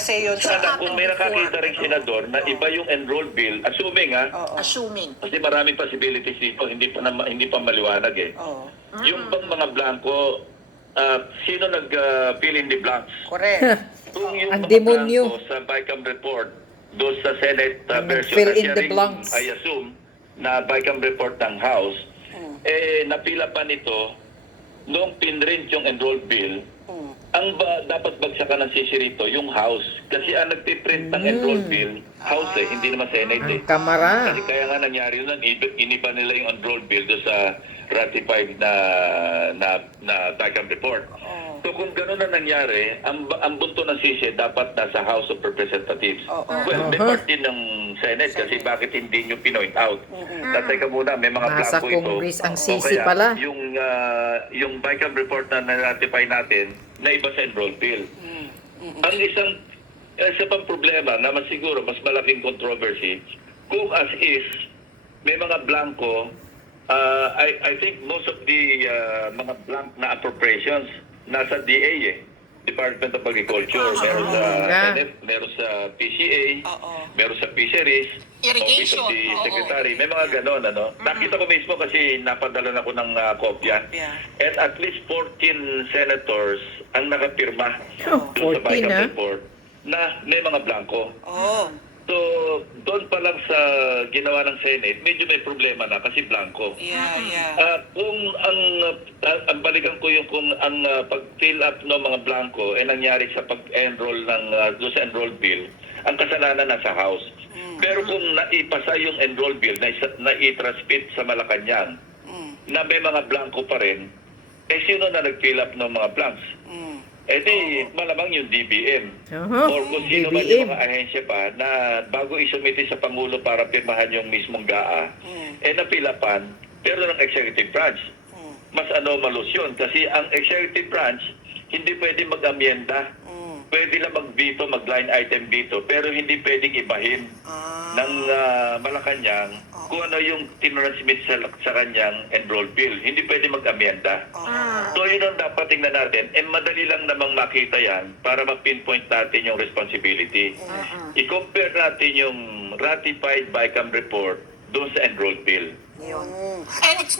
kasi yun sa... Sana kung may nakakita rin senador na iba yung enrolled bill, assuming Assuming. kasi maraming possibilities dito, hindi pa maliwanag eh. Oo. Yung bang mga blanco, sino nag-fill in the blanks? Correct. Kung yung Ang mga demonyo. blanco sa BICAM report, doon sa Senate version, fill in at the hearing, blanks. I assume, na BICAM report ng House, napila pa nito, noong pinrint yung enrolled bill, dapat bagsakan ng sisi rito, yung House. Kasi ang nagtiprint ng enrolled bill, House hindi naman Senate eh. Ang kamara. Kasi kaya nga nangyari yun, iniba nila yung enrolled bill doon sa ratified na BICAM report. So kung gano'n na nangyari, ang bunto ng sisi dapat nasa House of Representatives. Well, may part din ng Senate kasi bakit hindi nyo pinoint out. Teka muna, may mga Nasa blanco ito. Congress ang O sisi kaya, pala. yung BICAM report na na-ratify natin, na iba sa enrolled bill. Ang isa pang problema na mas siguro mas malaking controversy, kung as is, may mga blanco, I think most of the mga blank na appropriations nasa DA Department of Agriculture, meron sa Senate, meron sa PCA, meron sa Fisheries, Office of the Secretary, may mga ganon, Nakita ko mismo kasi napadala na ko ng kopya. And at least 14 senators ang nakapirma doon sa 14 BICAM report na may mga blanco. So, doon pa lang sa ginawa ng Senate, medyo may problema na kasi blanco. Kung ang balikan ko yung kung ang pag-fill up ng mga blanco ay nangyari sa pag-enroll ng doon sa enrolled bill, ang kasalanan nasa House. Pero kung naipasa yung enrolled bill na i-transmit sa Malacanang, na may mga blanco pa rin, sino na nag-fill up ng mga blanks? Di malamang yung DBM. Or kung sino man yung mga ahensya pa na bago isumiti sa Pangulo para pirmahan yung mismong GAA, napilapan, pero ng executive branch. Mas anomalous yun kasi ang executive branch hindi pwede mag-amyenda. Pwede lang mag-veto, mag-line item veto, pero hindi pwedeng ibahin ng Malacanang kung ano yung tinransmit sa kanyang enrolled bill. Hindi pwede mag-amyenda. So yun ang dapat tingnan natin. Madali lang namang makita yan para mag-pinpoint natin yung responsibility. I-compare natin yung ratified BICAM report doon sa enrolled bill. And it's